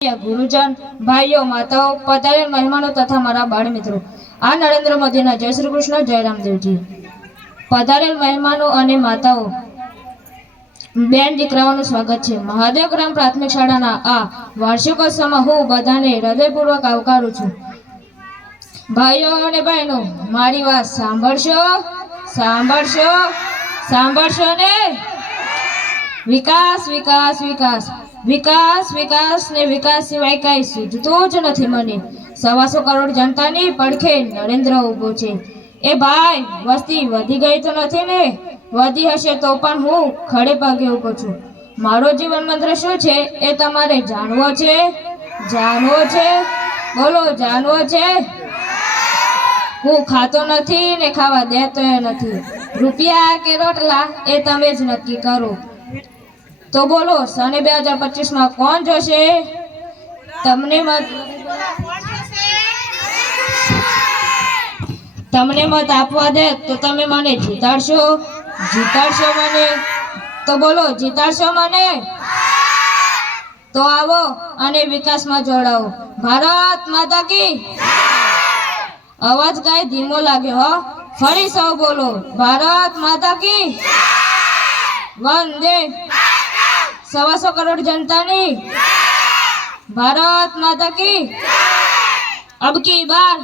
गुरुजन भाइयों माताओं पधारेल मेहमानों तथा मारा बाळ मित्रों आ नरेंद्र मोदीना जय श्री कृष्ण जय रामदेवजी। पधारेल मेहमानों अने माताओं बेन दीकराओनुं स्वागत छे। महादेव ग्राम प्राथमिक शाळाना आ वार्षिकोत्सवमां हूँ बधाने हृदयपूर्वक आवकारूं छुं। भाइयों अने बहनों मारी वात सांभळशो सांभळशो सांभळशो ने। विकास विकास विकास विकास विकास ने विकास सिवाय काई सूझतुं ज नथी मने। 125 करोड़ जनतानी પડખે नरेंद्र ઊભો छे। ए भाई वस्ती वधी गई तो नथी ने? वधी हशे तो पण हूँ खड़े पगे ઊભो छुं। मारो जीवन मंत्र शुं छे ए तमारे जाणवो छे? जाणवो छे? बोलो जाणवो छे? हूँ खातो नथी ने खावा देतो नथी। रूपिया के रोटला ए तमे ज नक्की करो। तो बोलो सने 2025 में कौन जोशे? तमने मत आपवा दे तो तमे मने जीताडशो? जीताडशो मने? तो बोलो जीताडशो मने? तो आवो अने विकास में जोड़ाओ। भारत माता की अवाज काई धीमो लागे हो। फरी सौ बोलो भारत माता की वंदे 125 करोड़ जनता ने भारत माता की अब की बार